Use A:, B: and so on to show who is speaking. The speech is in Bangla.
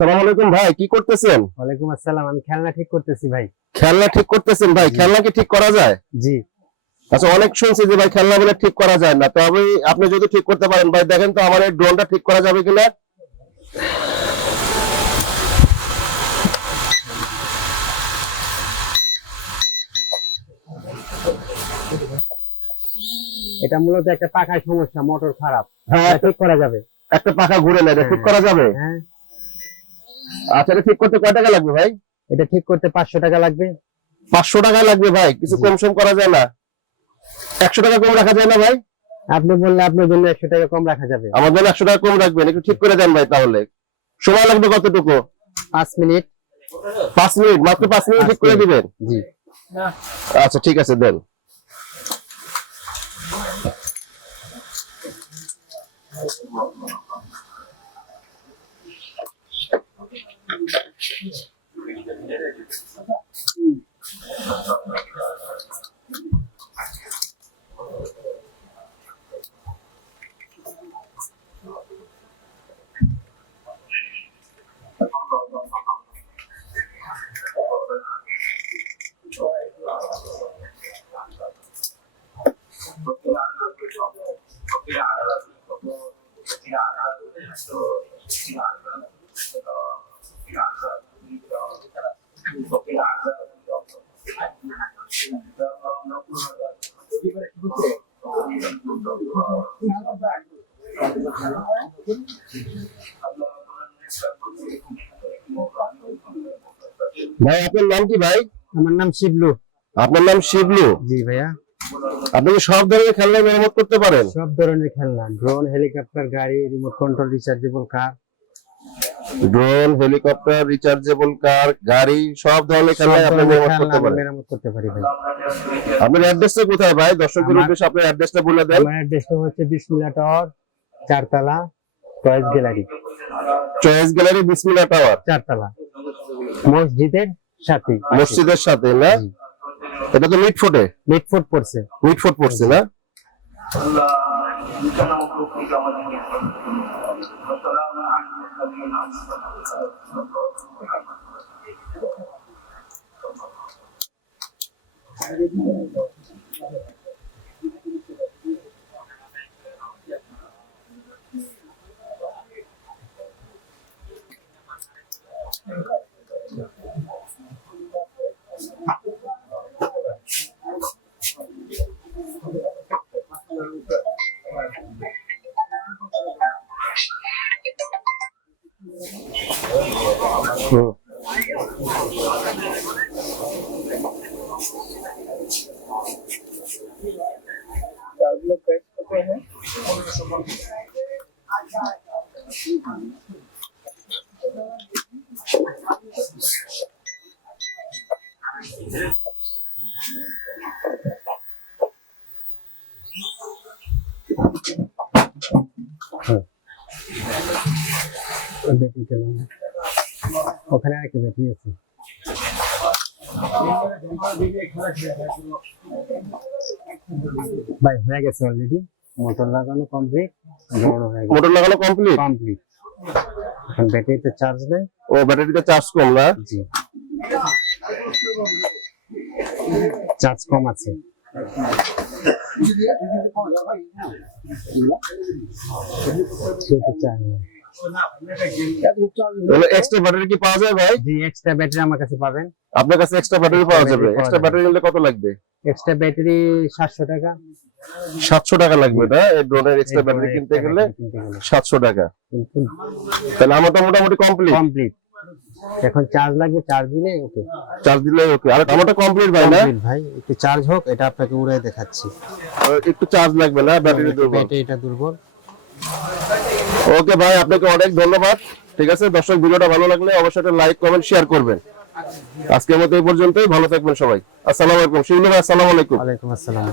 A: সালাম আলাইকুম ভাই কি করতেছেন?
B: ওয়ালাইকুম আসসালাম আমি খেলনা ঠিক করতেছি ভাই।
A: খেলনা ঠিক করতেছেন ভাই খেলনা কি ঠিক করা যায়?
B: জি।
A: আচ্ছা অনেক শুনছি যে ভাই খেলনা বলে ঠিক করা যায় না তো আমি আপনি যদি ঠিক করতে পারেন ভাই দেখেন তো আমার এই ড্রোনটা ঠিক করা যাবে কিনা।
B: এটা মূলত একটা পাখার সমস্যা মোটর খারাপ।
A: হ্যাঁ।
B: ঠিক করা যাবে।
A: একটা পাখা ঘুরে নেয় ঠিক করা যাবে?
B: হ্যাঁ।
A: আচ্ছা এটা ঠিক করতে কয় টাকা লাগবে ভাই?
B: এটা ঠিক করতে পাঁচশো টাকা লাগবে।
A: পাঁচশো টাকা লাগবে ভাই কিছু কম সম করা যায় না। একশো টাকা কম রাখা যায় না ভাই?
B: আপনি বললে আপনার জন্য একশো টাকা কম রাখা যাবে।
A: আমার জন্য একশো টাকা কম রাখবেন একটু ঠিক করে দেন ভাই তাহলে। সময় লাগবে কতটুকু?
B: পাঁচ মিনিট।
A: পাঁচ মিনিট মাত্র পাঁচ মিনিট ঠিক করে দিবেন?
B: জি।
A: আচ্ছা ঠিক আছে দেন। うん。ভাই আপনার নাম কি ভাই?
B: আমার নাম শিবলু।
A: আপনার নাম শিবলু?
B: জি ভাইয়া।
A: আপনি সব ধরনের খেলনা মেরামত করতে পারেন?
B: সব ধরনের খেলনা ড্রোন হেলিকপ্টার গাড়ি remote control rechargeable car
A: drone helicopter rechargeable car গাড়ি সব ধরনের খেলনা আপনি মেরামত করতে পারেন।
B: মেরামত করতে পারি ভাই।
A: আপনার অ্যাড্রেসটা কোথায় ভাই? দর্শকদের উদ্দেশ্যে আপনার অ্যাড্রেসটা বলে দেন।
B: আমার অ্যাড্রেসটা হচ্ছে বিসমিল্লা টাওয়ার চারতলা choice gallery.
A: Choice gallery Bismillah tower
B: চারতলা। মসজিদের সাথে।
A: মসজিদের সাথে না। এটা তো মিটফোর্টে
B: মিটফুট পড়ছে।
A: মিটফোর্ট পড়ছে না? كلام توفيق ولي والسلام عن المرسلين Thank you.
B: ব্যাটারি চালানো ওখানে আরেকটা ব্যাটারি আছে। ভাই হয়ে গেছে অলরেডি মোটর লাগানো কমপ্লিট হয়ে
A: মোটর লাগানো কমপ্লিট
B: কমপ্লিট এখন ব্যাটারিতে চার্জ নেই
A: ও ব্যাটারিতে চার্জ কম না?
B: জি। চার্জ কম আছে। ঠিক আছে
A: এক্সট্রা ব্যাটারি কি পাওয়া যায় ভাই?
B: জি এক্সট্রা ব্যাটারি আমার কাছে পাবেন।
A: আপনার কাছে এক্সট্রা ব্যাটারি পাওয়া যাবে। এক্সট্রা। ব্যাটারি নিলে কত লাগবে?
B: এক্সট্রা ব্যাটারি সাতশো টাকা।
A: সাতশো টাকা লাগবে না এই ড্রোনের এক্সট্রা ব্যাটারি কিনতে গেলে
B: কিনতে গেলে।
A: সাতশো টাকা।
B: কিন্তু
A: তাহলে আমারটা মোটামুটি কমপ্লিট
B: কমপ্লিট এখন চার্জ লাগবে চার্জ দিলে ওকে
A: চার্জ দিলে ওকে আর আমারটা কমপ্লিট ভাই না?
B: ভাই একটু চার্জ হোক এটা আপনাকে উড়াই দেখাচ্ছি।
A: একটু চার্জ লাগবে না? ব্যাটারি দুর্বল।
B: ব্যাটারিটা দুর্বল।
A: ওকে ভাই, আপনাকে অনেক ধন্যবাদ। ঠিক আছে? দর্শক, ভিডিওটা ভালো লাগলে অবশ্যই লাইক, কমেন্ট, শেয়ার করবেন। আজকের মতো এই পর্যন্তই। ভালো থাকবেন সবাই। আসসালামু আলাইকুম। শিবুল ভাই, আসসালামু আলাইকুম।
B: ওয়ালাইকুম আসসালাম